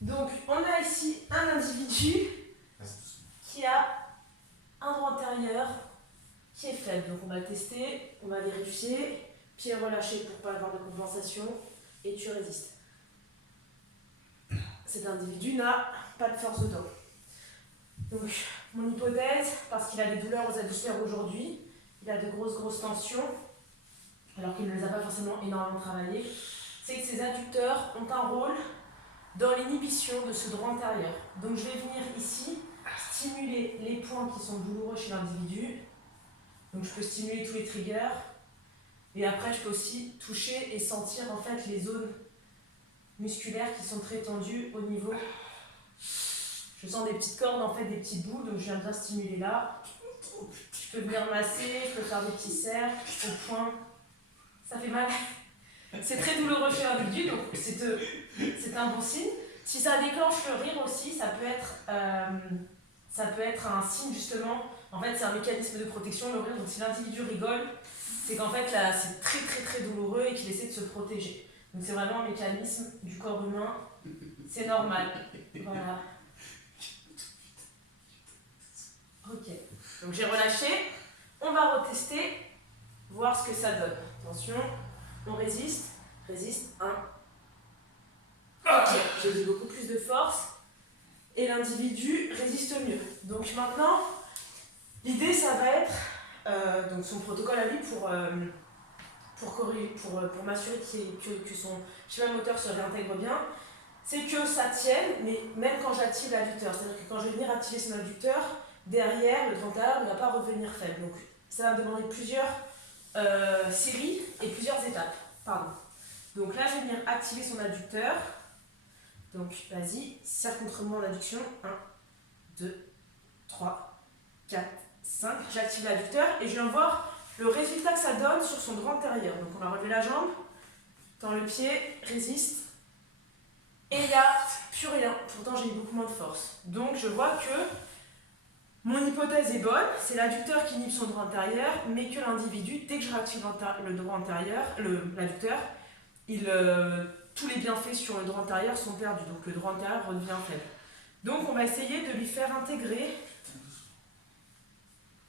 Donc, on a ici un individu qui a un droit antérieur qui est faible. Donc, on va le tester, on va vérifier. Pied relâché pour ne pas avoir de compensation et tu résistes. Cet individu n'a pas de force dedans. Donc, mon hypothèse, parce qu'il a des douleurs aux adducteurs aujourd'hui, il a de grosses tensions, alors qu'il ne les a pas forcément énormément travaillées, c'est que ces adducteurs ont un rôle dans l'inhibition de ce droit antérieur. Donc je vais venir ici stimuler les points qui sont douloureux chez l'individu. Donc je peux stimuler tous les triggers. Et après je peux aussi toucher et sentir en fait les zones musculaires qui sont très tendues au niveau. Je sens des petites cordes, en fait des petites boules, donc je viens bien stimuler là. Je peux venir masser, je peux faire des petits cercles au point. Ça fait mal. C'est très douloureux chez l'individu, donc c'est un bon signe. Si ça déclenche le rire aussi, ça peut être un signe justement. En fait, c'est un mécanisme de protection, le rire. Donc si l'individu rigole, c'est qu'en fait là, c'est très douloureux et qu'il essaie de se protéger. Donc c'est vraiment un mécanisme du corps humain. C'est normal. Voilà. Ok. Donc j'ai relâché. On va retester, voir ce que ça donne. Attention, on résiste. Résiste. 1. Ok, j'ai eu beaucoup plus de force. Et l'individu résiste mieux. Donc maintenant, l'idée ça va être, donc son protocole à lui pour m'assurer que son schéma moteur se réintègre bien, c'est que ça tienne, mais même quand j'active l'adducteur. C'est-à-dire que quand je vais venir activer son adducteur, derrière, le droit antérieur ne va pas revenir faible. Donc ça va me demander plusieurs séries et plusieurs étapes. Pardon. Donc là, je vais venir activer son adducteur. Donc vas-y, serre contre moi en adduction. 1, 2, 3, 4, 5. J'active l'adducteur et je viens voir le résultat que ça donne sur son droit antérieur. Donc on va relever la jambe, tend le pied, résiste. Et il n'y a plus rien. Pourtant j'ai eu beaucoup moins de force. Donc je vois que mon hypothèse est bonne. C'est l'adducteur qui inhibe son droit antérieur, mais que l'individu, dès que je réactive le droit antérieur, l'adducteur, tous les bienfaits sur le droit antérieur sont perdus. Donc le droit antérieur redevient faible. Donc on va essayer de lui faire intégrer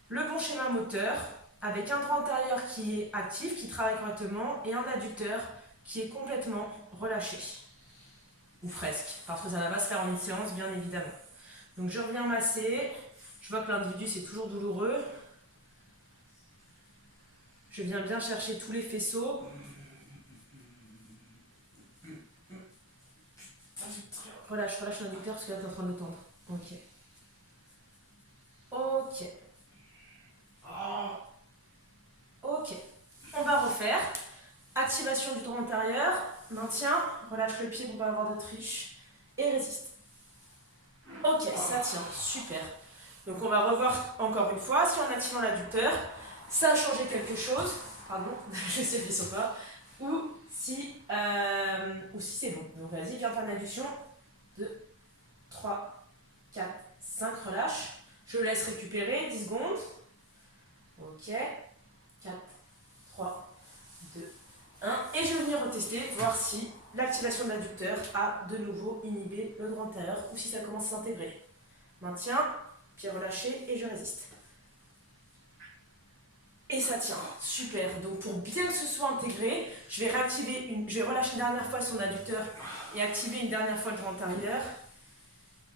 le bon schéma moteur avec un droit antérieur qui est actif, qui travaille correctement, et un adducteur qui est complètement relâché. Ou presque, parce que ça ne va pas se faire en une séance, bien évidemment. Donc je reviens masser, je vois que l'individu c'est toujours douloureux. Je viens bien chercher tous les faisceaux. Relâche l'inducteur parce que là tu es en train de tendre. Ok. Ok. Ok. On va refaire. Activation du droit antérieur. Maintien. Relâche le pied pour ne pas avoir de triche. Et résiste. Ok, ça tient. Super. Donc on va revoir encore une fois. Si en activant l'adducteur, ça a changé quelque chose. Pardon, je sais pas si pas. Ou si c'est bon. Donc vas-y, viens faire une adduction. 2, 3, 4, 5, relâche. Je laisse récupérer 10 secondes. Ok. 4, 3, 2, 1. Et je vais venir retester, voir si l'activation de l'adducteur a de nouveau inhibé le droit antérieur ou si ça commence à s'intégrer. Maintien, pied relâché et je résiste. Et ça tient, super. Donc pour bien que ce soit intégré, je vais relâcher une dernière fois son adducteur et activer une dernière fois le droit antérieur.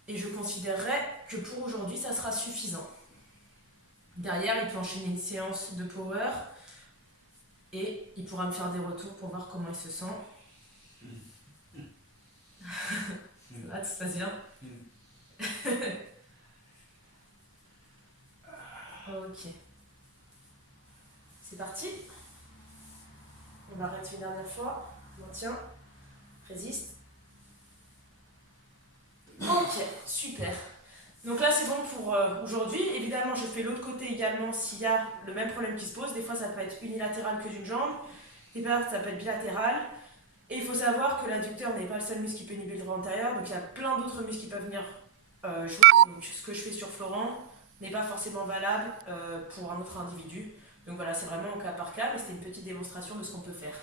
Et je considérerais que pour aujourd'hui, ça sera suffisant. Derrière, il peut enchaîner une séance de power et il pourra me faire des retours pour voir comment il se sent. Ah, tout se passe bien. Ok. C'est parti. On va arrêter une dernière fois. Maintien. Résiste. Ok, super. Donc là c'est bon pour aujourd'hui. Évidemment je fais l'autre côté également s'il y a le même problème qui se pose. Des fois ça peut être unilatéral que d'une jambe, des fois ça peut être bilatéral. Et il faut savoir que l'adducteur n'est pas le seul muscle qui peut inhiber le droit antérieur, donc il y a plein d'autres muscles qui peuvent venir jouer. Donc ce que je fais sur Florent n'est pas forcément valable pour un autre individu. Donc voilà, c'est vraiment au cas par cas, mais c'était une petite démonstration de ce qu'on peut faire.